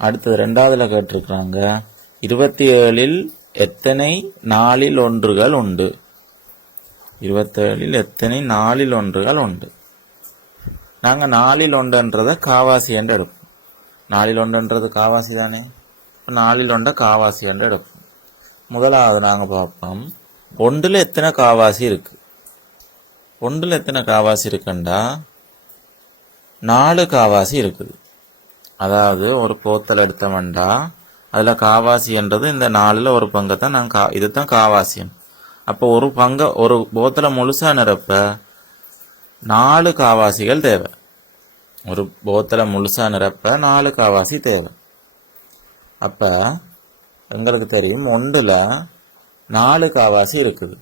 அடுத்தது ரெண்டாவதுல கேட்டிருக்கிறாங்க 27இல் எத்தனை நாலில் ஒன்றுகள் உண்டு? 27இல் எத்தனை நாலில் ஒன்றுகள் உண்டு? நாங்கள் நாலில் ஒன்றுன்றதை காவாசி என்று எடுப்போம். நாலில் ஒன்றுன்றது காவாசி தானே. இப்போ நாலில் ஒன்றை காவாசி என்று எடுப்போம். முதலாவது நாங்கள் பார்ப்போம், ஒன்றில் எத்தனை காவாசி இருக்கு? ஒன்றில் எத்தனை காவாசி இருக்குண்டா 4 காவாசி இருக்குது. அதாவது ஒரு போத்தல் எடுத்தோம்டா அதில் காவாசி என்றது இந்த 4ல் ஒரு பங்கை தான் நாங்கள் இதுதான் காவாசியம். அப்போ ஒரு போத்தலை முழுசா நிரப்ப 4 காவாசிகள் தேவை. ஒரு போத்தலை முழுசா நிரப்ப 4 காவாசி தேவை. அப்போ எங்களுக்கு தெரியும் ஒன்றில் 4 காவாசி இருக்குது.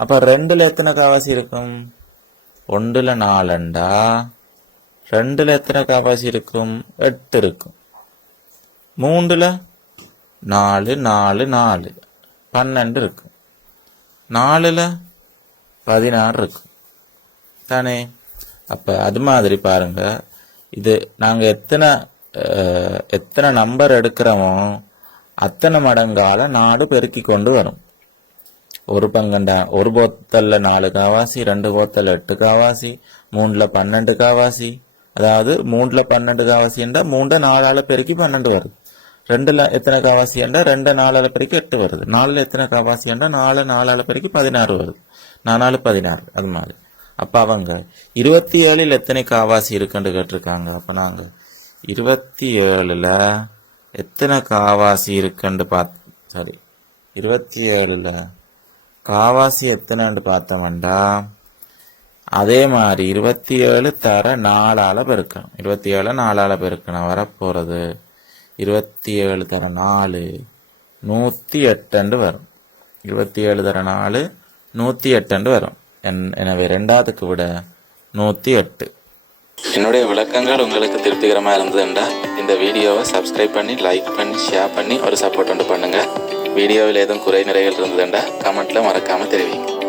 அப்போ 2ல் எத்தனை காவாசி இருக்கும்? ஒன்றில் 4ண்டா 2ல் எத்தனை காவாசி இருக்கும்? 8 இருக்கும். 3ல் 4 4 4 12 இருக்கும். 4ல் 16 இருக்கும் தானே. அப்போ அது மாதிரி பாருங்க, இது நாங்கள் எத்தனை நம்பர் எடுக்கிறோமோ அத்தனை மடங்கால 4 பெருக்கி கொண்டு வரும். ஒரு பங்கண்டா ஒரு போத்தல்ல 4 காவாசி, 2 போத்தல் 8 காவாசி, 3ல் 12 காவாசி. அதாவது 3ல் 12 காவாசி என்றால் 3 4ஆல் பெருக்கி 12 வருது. 2ல் எத்தனை காவாசி என்றால் 2 4ஆல் பெருக்கி 8 வருது. 4ல் எத்தனை காவாசி என்றால் 4 4ஆல் பெருக்கி 16 வருது. 4 16 அது மாதிரி. அப்போ அவங்க 27இல் எத்தனை காவாசி இருக்குன்னு கேட்டிருக்காங்க. அப்போ நாங்கள் 27ல் எத்தனை காவாசி இருக்குன்னு 27ல் காவாசி எத்தனைன்னு பார்த்தோம்டா அதே மாதிரி 27 தர 4ஆல் பெருக்கணும். 27 4ஆல் பெருக்கணும். வரப்போகிறது 27 தர 4 108 வரும். 27 தர 4 108 வரும். எனவே ரெண்டாவதுக்கு விட 108. என்னுடைய விளக்கங்கள் உங்களுக்கு திருப்திகரமாக இருந்ததுண்டா இந்த வீடியோவை சப்ஸ்கிரைப் பண்ணி, லைக் பண்ணி, ஷேர் பண்ணி ஒரு சப்போர்ட் பண்ணுங்கள். வீடியோவில் ஏதும் குறை நிறைகள் இருந்ததுண்டா கமெண்ட்டில் மறக்காமல் தெரிவிங்க.